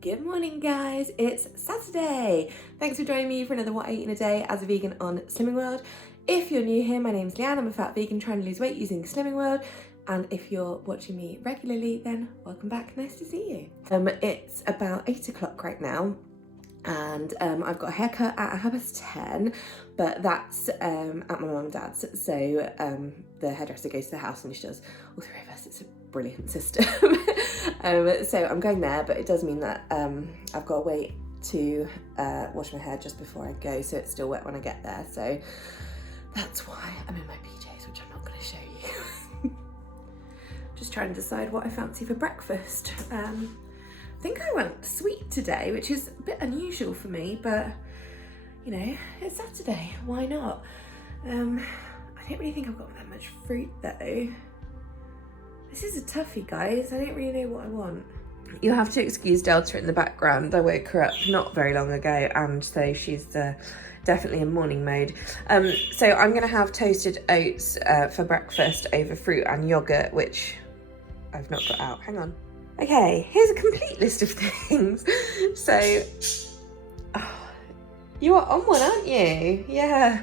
Good morning guys, it's Saturday. Thanks for joining me for another What I Eat in a Day as a vegan on Slimming World. If you're new here, my name's Leanne, I'm a fat vegan trying to lose weight using Slimming World. And if you're watching me regularly, then welcome back, nice to see you. It's about 8 o'clock right now. And I've got a haircut at 10:30, but that's at my mum and dad's. So the hairdresser goes to the house and she does all three of us. It's a brilliant system. So I'm going there, but it does mean that I've got to wait to wash my hair just before I go, so it's still wet when I get there. So that's why I'm in my PJs, which I'm not going to show you. Just trying to decide what I fancy for breakfast. I think I went sweet today, which is a bit unusual for me, but you know, it's Saturday, why not? I don't really think I've got that much fruit though. This is a toughie, guys. I don't really know what I want. You'll have to excuse Delta in the background. I woke her up not very long ago, and so she's definitely in morning mode. So I'm gonna have toasted oats for breakfast over fruit and yogurt, which I've not got out. Hang on. Okay, here's a complete list of things. So, you are on one, aren't you? Yeah.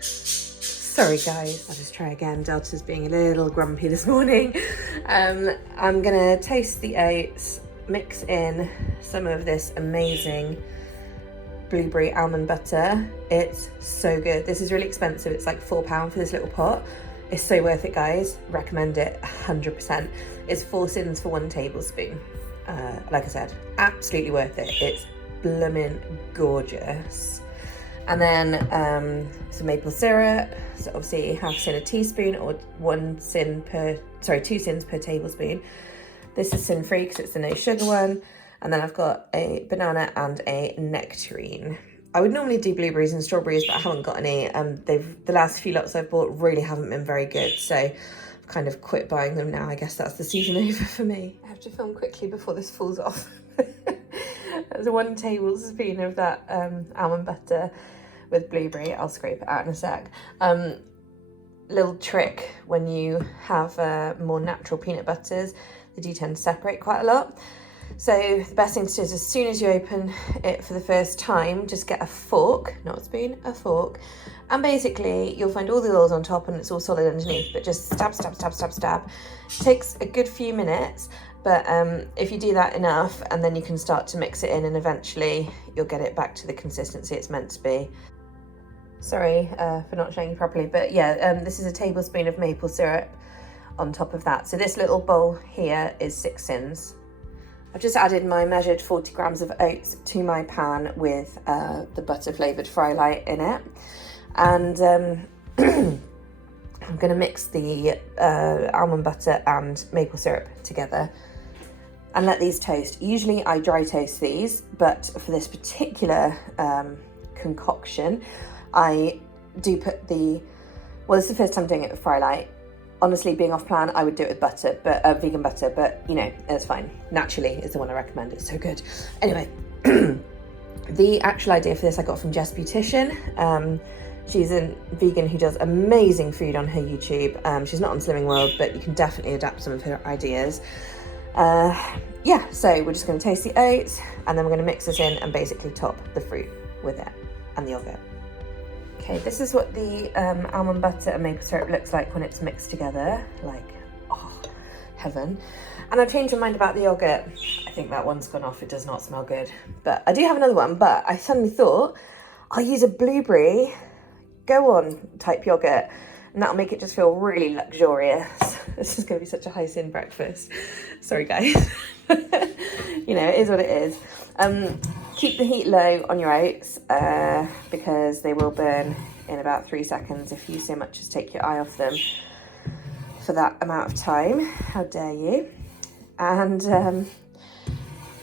Sorry guys, I'll just try again. Delta's being a little grumpy this morning. I'm gonna toast the oats, mix in some of this amazing blueberry almond butter. It's so good. This is really expensive. It's like £4 for this little pot. It's so worth it, guys. Recommend it 100%. It's 4 sins for 1 tablespoon. Like I said, absolutely worth it. It's blooming gorgeous. And then some maple syrup. So obviously half a sin a teaspoon, or 2 sins per tablespoon. This is sin free because it's the no sugar one. And then I've got a banana and a nectarine. I would normally do blueberries and strawberries, but I haven't got any. The last few lots I've bought really haven't been very good, so I've kind of quit buying them now. I guess that's the season over for me. I have to film quickly before this falls off. There's 1 tablespoon of that almond butter with blueberry. I'll scrape it out in a sec. Little trick, when you have more natural peanut butters, they do tend to separate quite a lot. So the best thing to do is, as soon as you open it for the first time, just get a fork, not a spoon, a fork. And basically you'll find all the oils on top and it's all solid underneath, but just stab, stab, stab, stab, stab. It takes a good few minutes, but if you do that enough, and then you can start to mix it in, and eventually you'll get it back to the consistency it's meant to be. Sorry for not showing you properly, but yeah, this is a tablespoon of maple syrup on top of that. So this little bowl here is 6 sins. I've just added my measured 40 grams of oats to my pan with the butter flavoured Fry Light in it. And I'm going to mix the almond butter and maple syrup together and let these toast. Usually I dry toast these, but for this particular concoction, I do put this is the first time doing it with Fry Light. Honestly, being off plan, I would do it with butter, but vegan butter, but you know, it's fine. Naturally is the one I recommend. It's so good. Anyway, the actual idea for this I got from Jess Beautician. She's a vegan who does amazing food on her YouTube. She's not on Slimming World, but you can definitely adapt some of her ideas. Yeah, so we're just going to taste the oats, and then we're going to mix this in and basically top the fruit with it and the yogurt. Okay, this is what the almond butter and maple syrup looks like when it's mixed together. Like, oh, heaven. And I've changed my mind about the yogurt. I think that one's gone off. It does not smell good. But I do have another one, but I suddenly thought I'll use a blueberry go-on type yogurt, and that'll make it just feel really luxurious. This is going to be such a high sin breakfast. Sorry, guys. You know, it is what it is. Keep the heat low on your oats because they will burn in about 3 seconds if you so much as take your eye off them for that amount of time. How dare you? And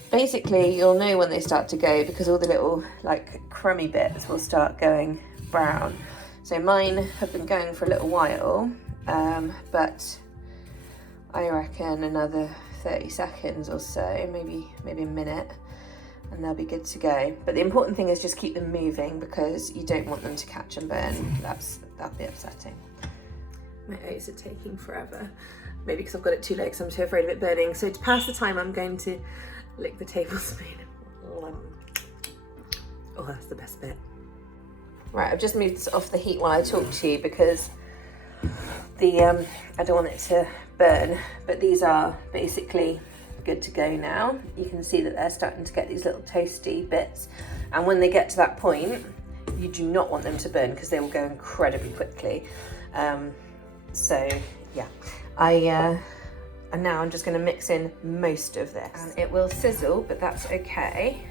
basically you'll know when they start to go because all the little like crummy bits will start going brown. So mine have been going for a little while, but I reckon another 30 seconds or so, maybe a minute, and they'll be good to go. But the important thing is just keep them moving because you don't want them to catch and burn. That'd be upsetting. My oats are taking forever. Maybe because I've got it too late because I'm too afraid of it burning. So to pass the time, I'm going to lick the tablespoon. Oh, that's the best bit. Right, I've just moved this off the heat while I talk to you because I don't want it to burn, but these are basically good to go now. You can see that they're starting to get these little toasty bits, and when they get to that point, you do not want them to burn because they will go incredibly quickly. So yeah, and now I'm just going to mix in most of this, and it will sizzle, but that's okay.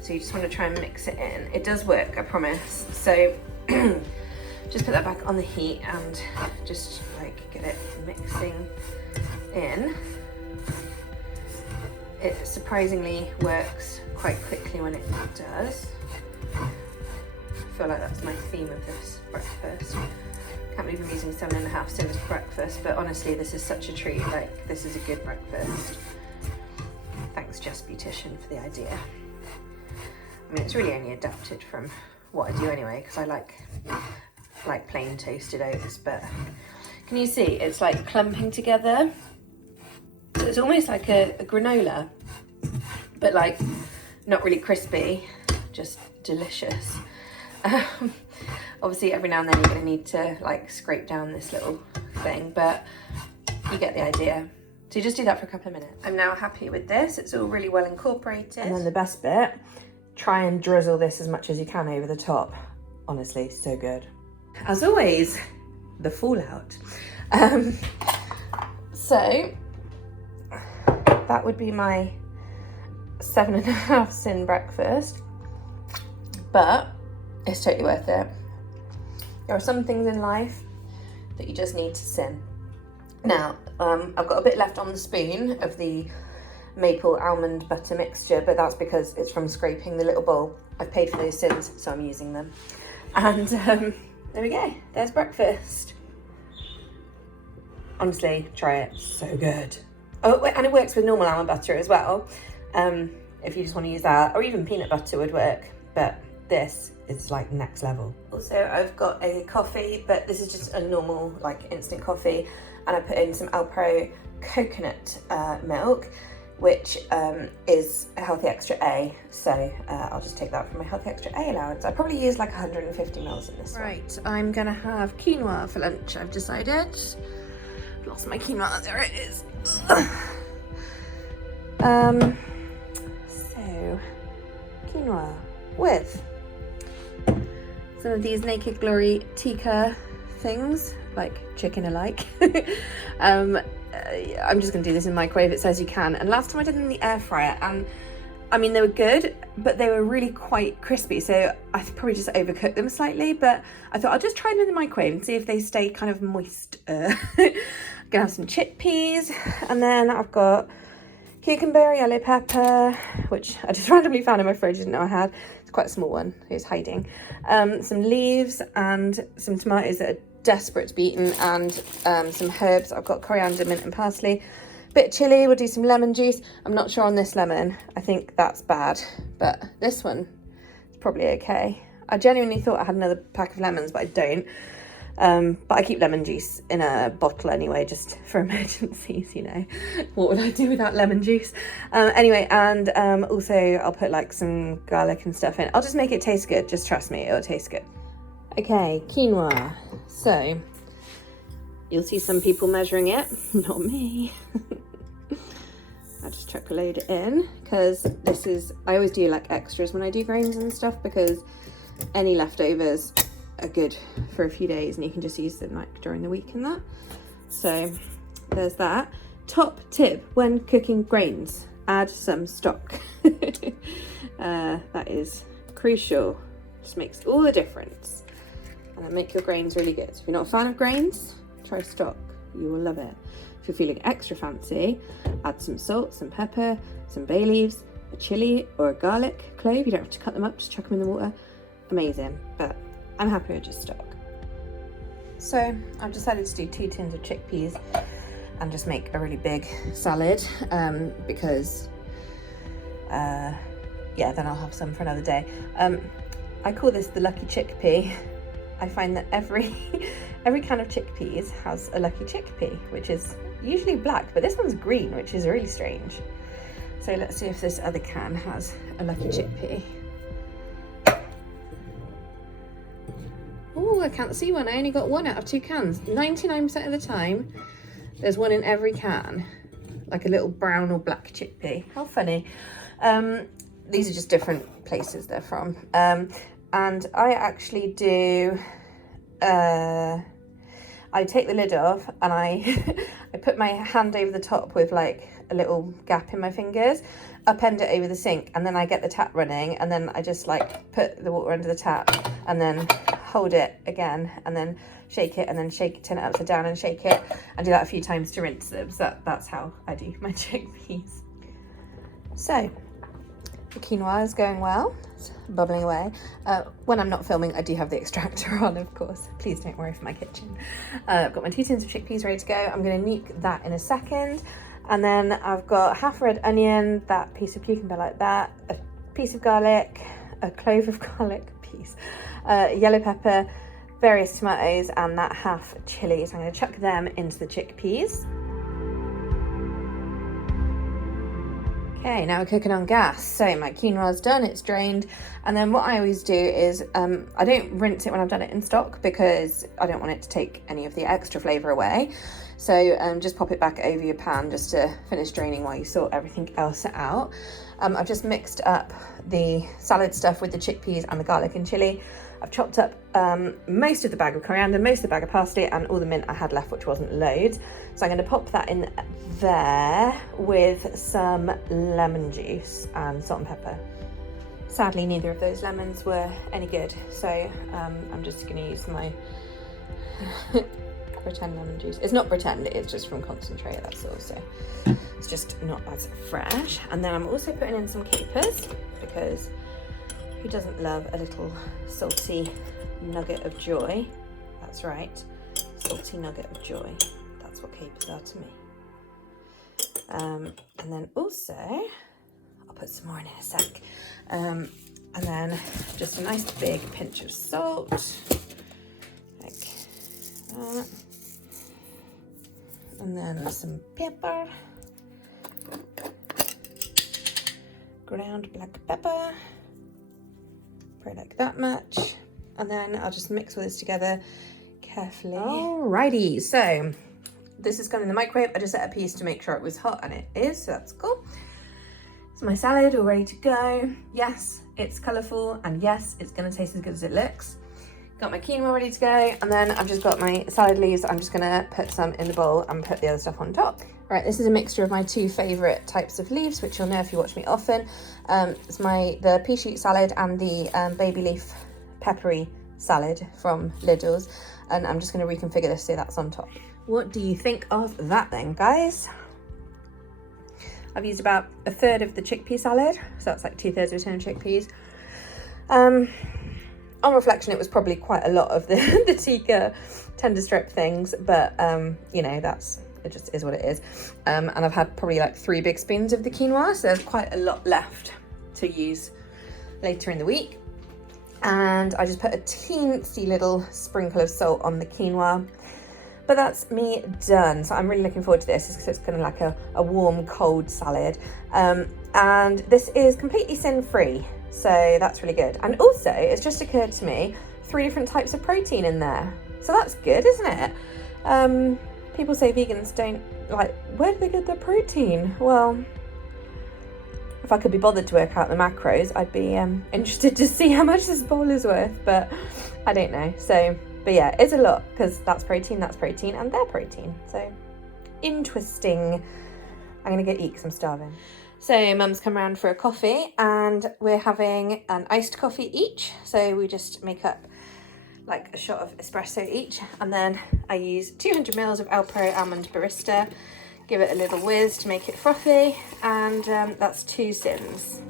So you just want to try and mix it in. It does work, I promise. So just put that back on the heat and just like get it mixing in. It surprisingly works quite quickly when it does. I feel like that's my theme of this breakfast. Can't believe I'm using 7.5 Sins for breakfast, but honestly, this is such a treat. Like, this is a good breakfast. Thanks, Just Beautician, for the idea. I mean, it's really only adapted from what I do anyway, because I like plain toasted oats, but can you see it's like clumping together? So it's almost like a granola, but like not really crispy, just delicious. Obviously every now and then you're going to need to like scrape down this little thing, but you get the idea. So you just do that for a couple of minutes. I'm now happy with this. It's all really well incorporated. And then the best bit, try and drizzle this as much as you can over the top. Honestly, so good. As always, the fallout. So that would be my 7.5 Sin breakfast, but it's totally worth it. There are some things in life that you just need to sin. Now, I've got a bit left on the spoon of the maple almond butter mixture, but that's because it's from scraping the little bowl. I've paid for those sins, so I'm using them. And there we go, there's breakfast. Honestly, try it, so good. Oh, and it works with normal almond butter as well. If you just want to use that, or even peanut butter would work, but this is like next level. Also, I've got a coffee, but this is just a normal like instant coffee, and I put in some Alpro coconut milk, which is a Healthy Extra A, so I'll just take that from my Healthy Extra A allowance. I probably use like 150 mils in this one. Right, I'm gonna have quinoa for lunch, I've decided. Lost my quinoa, there it is. So, quinoa with some of these Naked Glory tikka things, like chicken alike. I'm just going to do this in the microwave, it says you can. And last time I did them in the air fryer, and I mean, they were good, but they were really quite crispy. So I probably just overcooked them slightly, but I thought I'll just try them in the microwave and see if they stay kind of moist. I'm going to have some chickpeas, and then I've got cucumber, yellow pepper, which I just randomly found in my fridge, didn't know I had. It's quite a small one, it's hiding. Some leaves and some tomatoes that are desperate to be eaten, and some herbs. I've got coriander, mint and parsley. Bit chilly, we'll do some lemon juice. I'm not sure on this lemon, I think that's bad, but this one is probably okay. I genuinely thought I had another pack of lemons, but I don't. But I keep lemon juice in a bottle anyway, just for emergencies, you know. What would I do without lemon juice? Anyway, and also I'll put like some garlic and stuff in. I'll just make it taste good, just trust me, it'll taste good. Okay, quinoa. So, you'll see some people measuring it, not me. I just chuck a load in, because this is, I always do like extras when I do grains and stuff, because any leftovers are good for a few days and you can just use them like during the week and that. So there's that. Top tip when cooking grains, add some stock. That is crucial, just makes all the difference, and then make your grains really good. So if you're not a fan of grains, try stock, you will love it. If you're feeling extra fancy, add some salt, some pepper, some bay leaves, a chili or a garlic clove. You don't have to cut them up, just chuck them in the water. Amazing, but I'm happy with just stock. So I've decided to do 2 tins of chickpeas and just make a really big salad, because yeah, then I'll have some for another day. I call this the lucky chickpea. I find that every can of chickpeas has a lucky chickpea, which is usually black, but this one's green, which is really strange. So let's see if this other can has a lucky chickpea. Oh, I can't see one. I only got 1 out of 2 cans. 99% of the time, there's one in every can, like a little brown or black chickpea. How funny. These are just different places they're from. And I actually do, I take the lid off and I put my hand over the top with like a little gap in my fingers, upend it over the sink, and then I get the tap running, and then I just like put the water under the tap and then hold it again and then shake it and then shake it, turn it upside down and shake it, and do that a few times to rinse them. So that's how I do my chickpeas. So the quinoa is going well, it's bubbling away. When I'm not filming, I do have the extractor on, of course. Please don't worry for my kitchen. I've got my 2 tins of chickpeas ready to go. I'm going to nuke that in a second. And then I've got half a red onion, that piece of cucumber like that, a piece of garlic, a clove of garlic piece, yellow pepper, various tomatoes, and that half chilli. So I'm going to chuck them into the chickpeas. Okay, now we're cooking on gas. So my quinoa's done, it's drained. And then what I always do is, I don't rinse it when I've done it in stock because I don't want it to take any of the extra flavour away. So just pop it back over your pan just to finish draining while you sort everything else out. I've just mixed up the salad stuff with the chickpeas and the garlic and chilli. I've chopped up most of the bag of coriander, most of the bag of parsley, and all the mint I had left, which wasn't loads. So I'm going to pop that in there with some lemon juice and salt and pepper. Sadly, neither of those lemons were any good, so I'm just going to use my pretend lemon juice. It's not pretend, it's just from concentrate, that's all, so it's just not as fresh. And then I'm also putting in some capers, because who doesn't love a little salty nugget of joy? That's right, salty nugget of joy. That's what capers are to me. And then also, I'll put some more in a sec. And then just a nice big pinch of salt, like that. And then some pepper, ground black pepper, probably like that much. And then I'll just mix all this together carefully. Alrighty, so this has gone in the microwave. I just set a piece to make sure it was hot, and it is, so that's cool. So my salad all ready to go. Yes, it's colourful, and yes, it's gonna taste as good as it looks. Got my quinoa ready to go, and then I've just got my salad leaves. I'm just gonna put some in the bowl and put the other stuff on top. Right, this is a mixture of my 2 favourite types of leaves, which you'll know if you watch me often. It's the pea shoot salad and the baby leaf peppery salad from Lidl's, and I'm just gonna reconfigure this so that's on top. What do you think of that then, guys? I've used about 1/3 of the chickpea salad, so that's like 2/3 of a tin of chickpeas. On reflection, it was probably quite a lot of the tikka tender strip things, but you know, it just is what it is. And I've had probably like 3 big spoons of the quinoa, so there's quite a lot left to use later in the week. And I just put a teensy little sprinkle of salt on the quinoa. But that's me done. So I'm really looking forward to this because it's kind of like a warm, cold salad. And this is completely sin-free. So that's really good. And also, it's just occurred to me, 3 different types of protein in there. So that's good, isn't it? People say vegans don't, like, where do they get their protein? Well, if I could be bothered to work out the macros, I'd be interested to see how much this bowl is worth, but I don't know. So, but yeah, it's a lot because that's protein, and they're protein. So interesting. I'm gonna get eat because I'm starving. So Mum's come around for a coffee and we're having an iced coffee each. So we just make up like a shot of espresso each, and then I use 200 ml of Alpro Almond Barista, give it a little whiz to make it frothy, and that's 2 sins.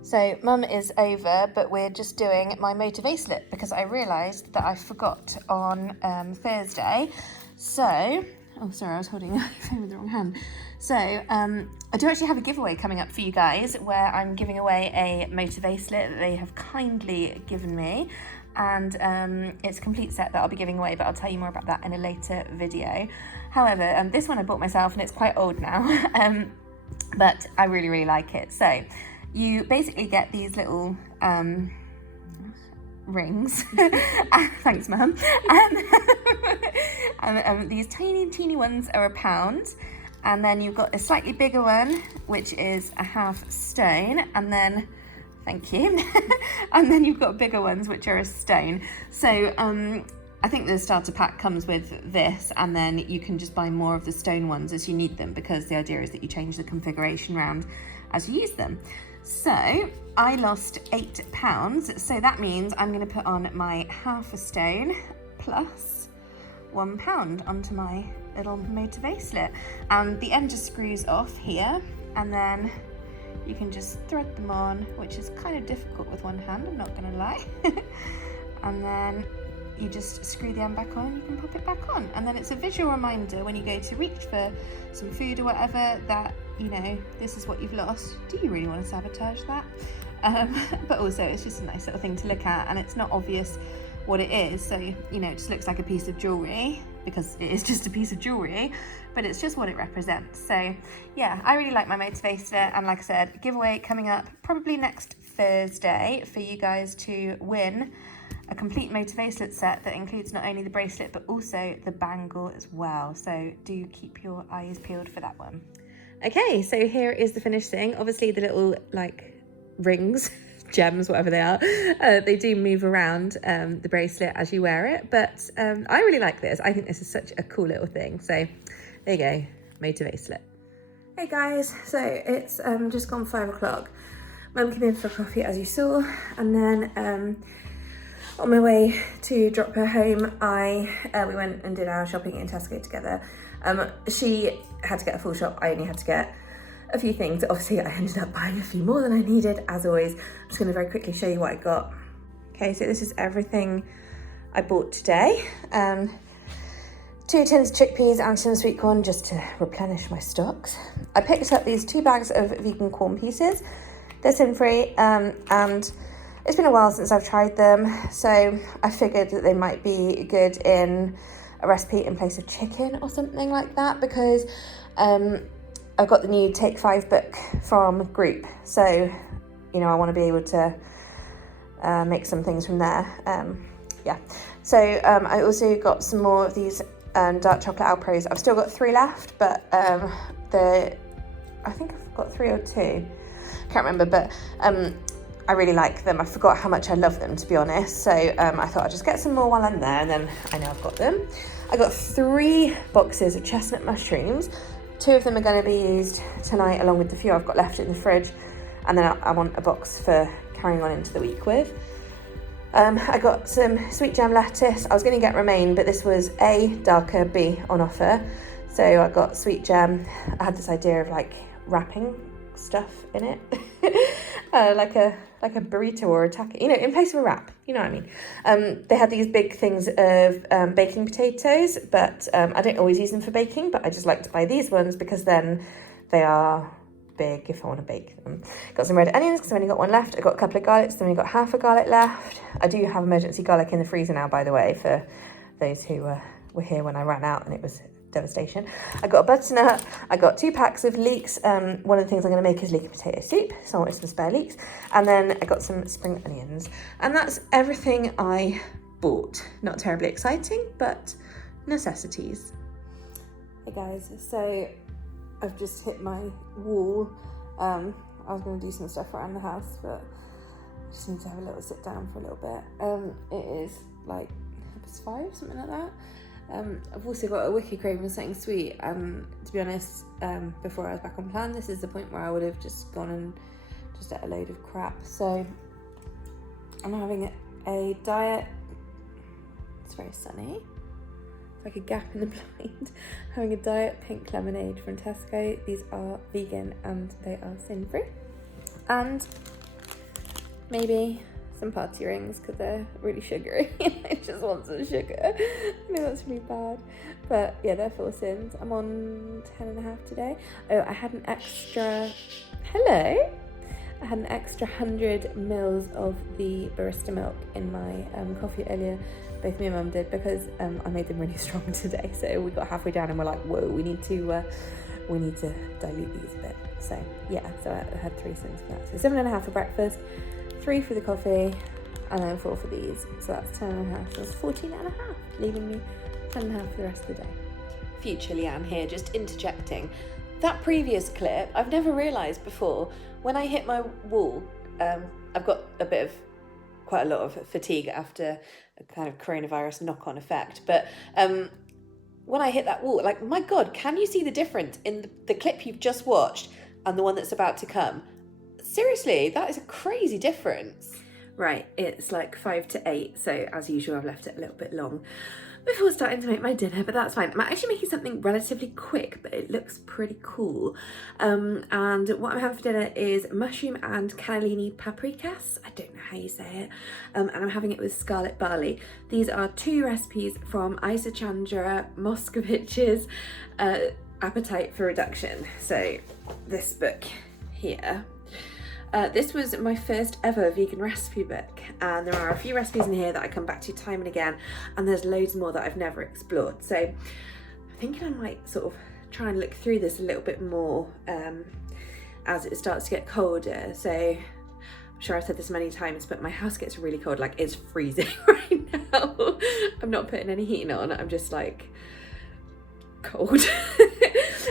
So Mum is over, but we're just doing my Motivacelit because I realised that I forgot on Thursday. So, oh sorry, I was holding my phone with the wrong hand. So I do actually have a giveaway coming up for you guys where I'm giving away a Motivacelit that they have kindly given me. And it's a complete set that I'll be giving away, but I'll tell you more about that in a later video. However, this one I bought myself and it's quite old now, but I really, really like it. So you basically get these little rings. Thanks, Mum. And these teeny ones are £1. And then you've got a slightly bigger one, which is a half stone. And then, thank you. And then you've got bigger ones, which are a stone. So I think the starter pack comes with this, and then you can just buy more of the stone ones as you need them, because the idea is that you change the configuration around as you use them. So I lost £8. So that means I'm going to put on my half a stone plus £1 onto my little Made to Vaselet, and the end just screws off here, and then you can just thread them on, which is kind of difficult with one hand, I'm not gonna lie. And then you just screw the end back on, you can pop it back on, and then it's a visual reminder when you go to reach for some food or whatever that, you know, this is what you've lost. Do you really want to sabotage that? But also it's just a nice little thing to look at, and it's not obvious what it is, so you know, it just looks like a piece of jewellery because it is just a piece of jewellery, but it's just what it represents. So yeah, I really like my Made to Vaselet, and like I said, giveaway coming up probably next Thursday for you guys to win a complete Made to Vaselet set that includes not only the bracelet but also the bangle as well, so do keep your eyes peeled for that one. Okay, so here is the finished thing. Obviously the little like rings, gems, whatever they are, they do move around the bracelet as you wear it, but I really like this. I think this is such a cool little thing. So there you go, Made to Vaselet. Hey guys, so it's just gone 5 o'clock. Mum came in for coffee as you saw, and then on my way to drop her home, we went and did our shopping in Tesco together. She had to get a full shop, I only had to get a few things. Obviously I ended up buying a few more than I needed, as always. I'm just going to very quickly show you what I got. Okay, so this is everything I bought today. 2 tins of chickpeas and some sweet corn just to replenish my stocks. I picked up these 2 bags of vegan corn pieces. They're sin-free, and it's been a while since I've tried them, so I figured that they might be good in a recipe in place of chicken or something like that, because I've got the new Take 5 book from Group, so you know I want to be able to make some things from there. Yeah, so I also got some more of these dark chocolate Alpros. I've still got 3 left, but I think I've got 3 or 2, can't remember, but I really like them. I forgot how much I love them, to be honest, so I thought I'd just get some more while I'm there, and then I know I've got them. I got 3 boxes of chestnut mushrooms. 2 of them are going to be used tonight, along with the few I've got left in the fridge, and then I want a box for carrying on into the week with. I got some sweet jam lettuce. I was going to get romaine, but this was A, darker, B, on offer, so I got sweet jam. I had this idea of like wrapping stuff in it, like a burrito or a taco, you know, in place of a wrap, you know what I mean. They had these big things of baking potatoes, but I don't always use them for baking, but I just like to buy these ones because then they are big if I want to bake them. Got some red onions because I've only got 1 left. I got a couple of garlics, so I've only got half a garlic left. I do have emergency garlic in the freezer now, by the way, for those who were here when I ran out and it was devastation. I got a butternut. I got 2 packs of leeks. One of the things I'm going to make is leek and potato soup, so I wanted some spare leeks. And then I got some spring onions. And that's everything I bought. Not terribly exciting, but necessities. Hey guys, so I've just hit my wall. I was going to do some stuff around the house, but I just need to have a little sit down for a little bit. It is like 5, something like that. I've also got a wicked craving for something sweet, and to be honest, before I was back on plan, this is the point where I would have just gone and just ate a load of crap. So I'm having a diet. It's very sunny. It's like a gap in the blind. Having a diet pink lemonade from Tesco. These are vegan and they are sin-free. And maybe some party rings because they're really sugary. I just want some sugar. I know that's really bad, but yeah, they're 4 sins. I'm on 10.5 today. Oh, I had an extra, hello, I had an extra 100 mils of the barista milk in my coffee earlier both me and Mum did, because I made them really strong today. So we got halfway down and we're like, whoa, we need to dilute these a bit. So yeah, so I had 3 cents for that. So 7.5 for breakfast, 3 for the coffee, and then 4 for these. So that's 10.5. So that's 14.5, leaving me 10.5 for the rest of the day. Future Leanne here, just interjecting. That previous clip, I've never realised before, when I hit my wall, I've got quite a lot of fatigue after a kind of coronavirus knock-on effect, but when I hit that wall, like, my God, can you see the difference in the clip you've just watched and the one that's about to come? Seriously, that is a crazy difference. Right, it's like 5 to 8, so as usual I've left it a little bit long before starting to make my dinner, but that's fine. I'm actually making something relatively quick, but it looks pretty cool. And what I'm having for dinner is mushroom and cannellini paprikas. I don't know how you say it. And I'm having it with scarlet barley. These are 2 recipes from Isa Chandra Moskovich's Appetite for Reduction. So this book here. This was my first ever vegan recipe book, and there are a few recipes in here that I come back to time and again, and there's loads more that I've never explored. So I'm thinking I might sort of try and look through this a little bit more as it starts to get colder. So I'm sure I've said this many times, but my house gets really cold, like it's freezing right now. I'm not putting any heating on, I'm just like cold.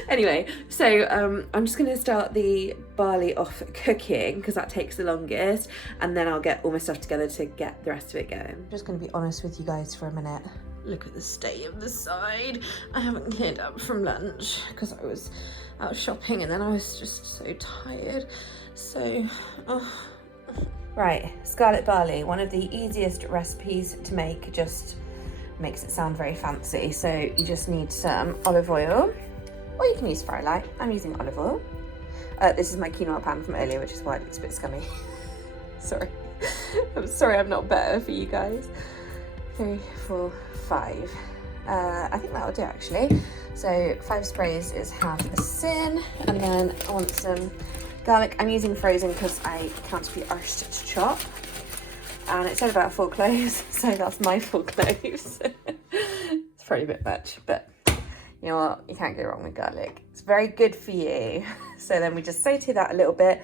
Anyway, so I'm just going to start the barley off cooking because that takes the longest, and then I'll get all my stuff together to get the rest of it going. I'm just going to be honest with you guys for a minute. Look at the state of the side. I haven't cleared up from lunch because I was out shopping and then I was just so tired. So, Right, scarlet barley, one of the easiest recipes to make, just makes it sound very fancy. So you just need some olive oil, or you can use Firelight. I'm using olive oil. This is my quinoa pan from earlier, which is why it looks a bit scummy. Sorry. I'm sorry I'm not better for you guys. 3, 4, 5. I think that'll do actually. So 5 sprays is half a sin, and then I want some garlic. I'm using frozen because I can't be arsed to chop. And it said about 4 cloves, so that's my 4 cloves. It's probably a bit much, but you know what? You can't go wrong with garlic. It's very good for you. So then we just saute that a little bit.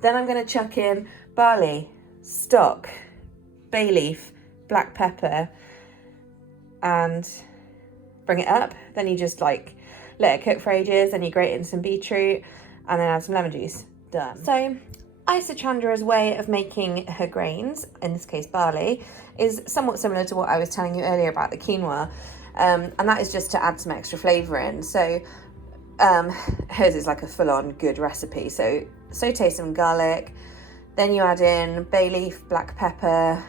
Then I'm going to chuck in barley, stock, bay leaf, black pepper, and bring it up. Then you just like let it cook for ages, and you grate in some beetroot, and then add some lemon juice. Done. So Isa Chandra's way of making her grains, in this case barley, is somewhat similar to what I was telling you earlier about the quinoa. And that is just to add some extra flavour in. So hers is like a full-on good recipe. So saute some garlic, then you add in bay leaf, black pepper,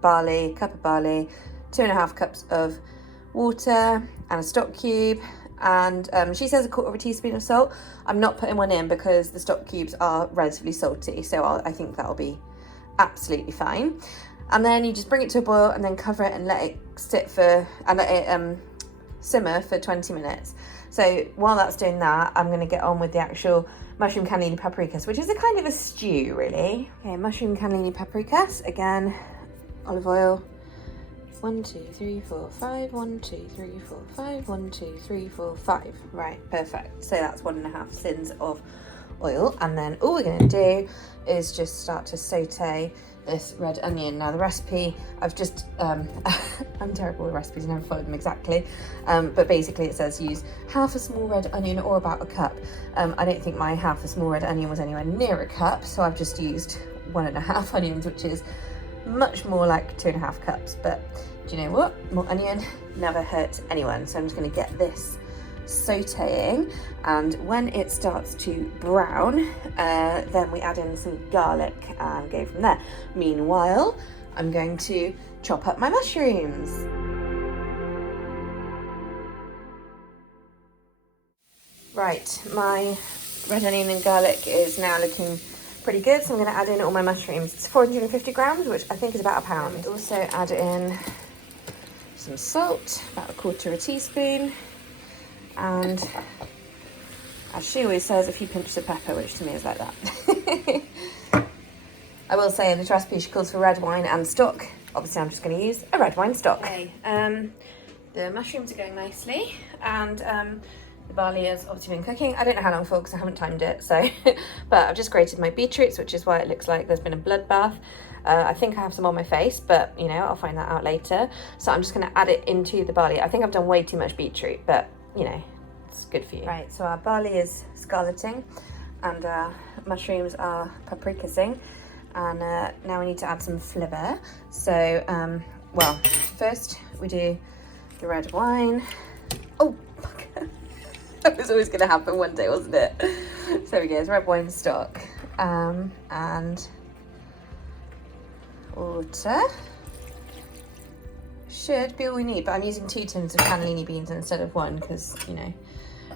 barley, cup of barley, 2.5 cups of water and a stock cube. And she says 1/4 teaspoon of salt. I'm not putting one in because the stock cubes are relatively salty, so I think that'll be absolutely fine. And then you just bring it to a boil and then cover it and let it sit let it simmer for 20 minutes. So while that's doing that, I'm going to get on with the actual mushroom cannellini paprikas, which is a kind of a stew really. Okay, mushroom cannellini paprikas, again, olive oil. 1, 2, 3, 4, 5. 1, 2, 3, 4, 5. 1, 2, 3, 4, 5. Right, perfect. So that's 1.5 sins of oil, and then all we're going to do is just start to saute this red onion. Now the recipe, I've just I'm terrible with recipes, I never followed them exactly, but basically it says use half a small red onion or about a cup. I don't think my half a small red onion was anywhere near a cup, so I've just used 1.5 onions, which is much more like 2.5 cups. But do you know what, more onion never hurts anyone. So I'm just going to get this sauteing, and when it starts to brown, then we add in some garlic and go from there. Meanwhile, I'm going to chop up my mushrooms. Right, my red onion and garlic is now looking pretty good, so I'm going to add in all my mushrooms. It's 450 grams, which I think is about a pound. Also add in some salt, about 1/4 teaspoon. And as she always says, a few pinches of pepper, which to me is like that. I will say in this recipe she calls for red wine and stock, obviously I'm just going to use a red wine stock. Okay, the mushrooms are going nicely, and the barley has obviously been cooking. I don't know how long for because I haven't timed it, so but I've just grated my beetroots, which is why it looks like there's been a bloodbath. I think I have some on my face, but you know, I'll find that out later. So I'm just going to add it into the barley. I think I've done way too much beetroot, but you know, it's good for you. Right, so our barley is scarleting and our mushrooms are paprikasing, and now we need to add some flavour. So well, first we do the red wine. Oh, fuck. That was always going to happen one day, wasn't it? So there we go, it's red wine stock, and water. Should be all we need, but I'm using 2 tins of cannellini beans instead of 1 because, you know,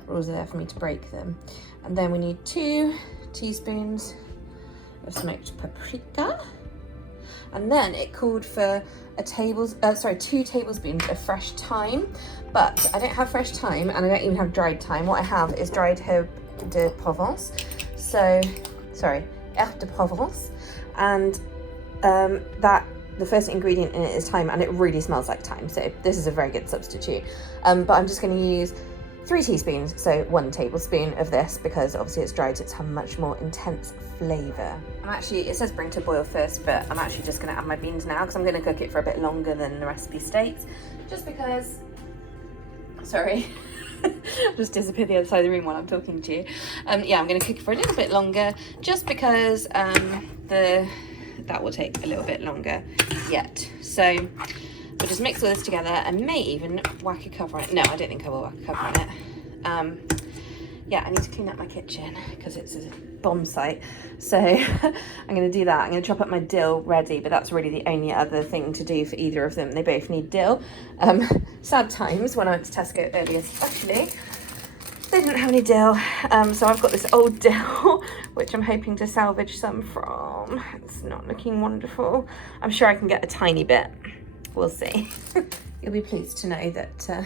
rules are there for me to break them. And then we need 2 teaspoons of smoked paprika. And then it called for 2 tablespoons of fresh thyme, but I don't have fresh thyme and I don't even have dried thyme. What I have is dried herb de Provence. Herbe de Provence, and the first ingredient in it is thyme, and it really smells like thyme, so this is a very good substitute. But I'm just going to use 3 teaspoons, so 1 tablespoon of this, because obviously it's dried, so it's a much more intense flavour. It says bring to boil first, but I'm actually just going to add my beans now because I'm going to cook it for a bit longer than the recipe states, just because, sorry, I've just disappeared the other side of the room while I'm talking to you. Yeah, I'm going to cook it for a little bit longer, just because that will take a little bit longer yet. So we'll just mix all this together and may even whack a cover on it. No, I don't think I will whack a cover on it. Yeah, I need to clean up my kitchen because it's a bomb site. So I'm going to do that. I'm going to chop up my dill ready, but that's really the only other thing to do for either of them. They both need dill. Sad times when I went to Tesco earlier, especially. They didn't have any dill, so I've got this old dill, which I'm hoping to salvage some from. It's not looking wonderful. I'm sure I can get a tiny bit. We'll see. You'll be pleased to know that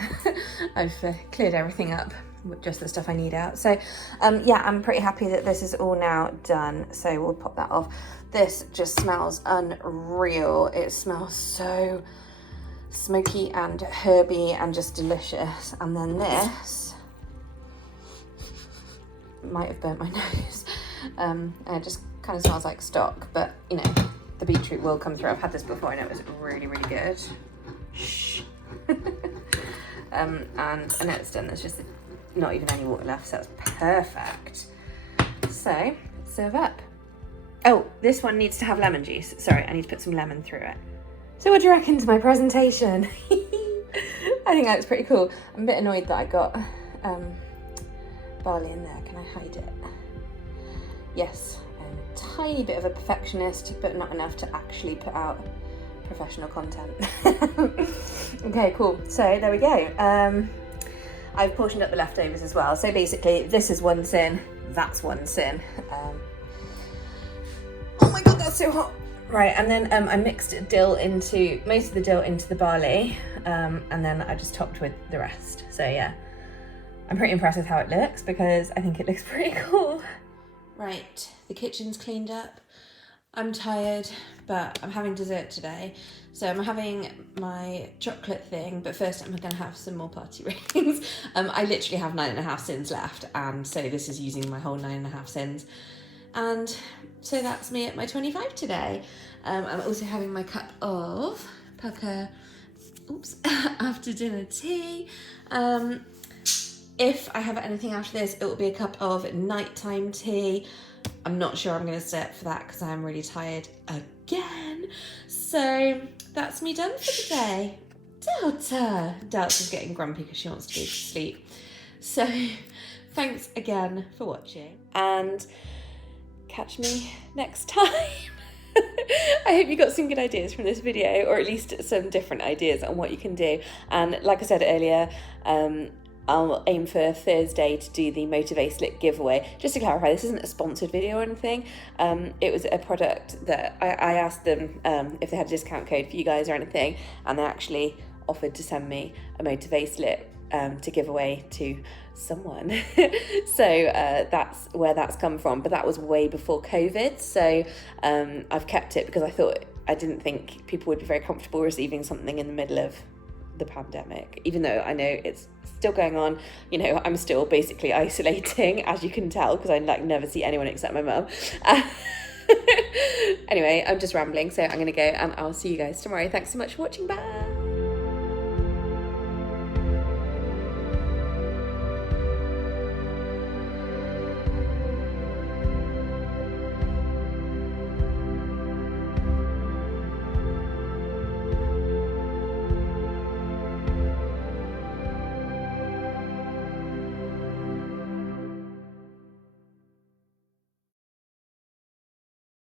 I've cleared everything up with just the stuff I need out. So yeah, I'm pretty happy that this is all now done. So we'll pop that off. This just smells unreal. It smells so smoky and herby and just delicious. And then this might have burnt my nose, and it just kind of smells like stock, but you know, the beetroot will come through. I've had this before and it was really, really good. Shh. And I know it's done, there's just not even any water left, so that's perfect. So serve up. Oh, this one needs to have lemon juice. Sorry, I need to put some lemon through it. So what do you reckon to my presentation? I think that's pretty cool. I'm a bit annoyed that I got barley in there. Can I hide it? Yes, I'm a tiny bit of a perfectionist, but not enough to actually put out professional content. Okay, cool. So there we go. I've portioned up the leftovers as well. So basically, this is 1 sin, that's 1 sin. Oh my god, that's so hot. Right, and then I mixed most of the dill into the barley, and then I just topped with the rest. So yeah. I'm pretty impressed with how it looks because I think it looks pretty cool. Right, the kitchen's cleaned up. I'm tired, but I'm having dessert today. So I'm having my chocolate thing, but first I'm gonna have some more party rings. I literally have 9.5 sins left, and so this is using my whole 9.5 sins. And so that's me at my 25 today. I'm also having my cup of Pukka, after dinner tea. If I have anything after this, it will be a cup of nighttime tea. I'm not sure I'm going to stay up for that because I'm really tired again. So that's me done for today. Delta's getting grumpy because she wants to go to sleep. So thanks again for watching and catch me next time. I hope you got some good ideas from this video, or at least some different ideas on what you can do. And like I said earlier, I'll aim for Thursday to do the Motivate Slick giveaway. Just to clarify, this isn't a sponsored video or anything. It was a product that I asked them if they had a discount code for you guys or anything, and they actually offered to send me a Motivate Slick to give away to someone. So that's where that's come from, but that was way before COVID. So I've kept it because I thought I didn't think people would be very comfortable receiving something in the middle of the pandemic, even though I know it's still going on. You know, I'm still basically isolating, as you can tell, because I like never see anyone except my mum. Anyway, I'm just rambling, so I'm gonna go and I'll see you guys tomorrow. Thanks so much for watching. Bye.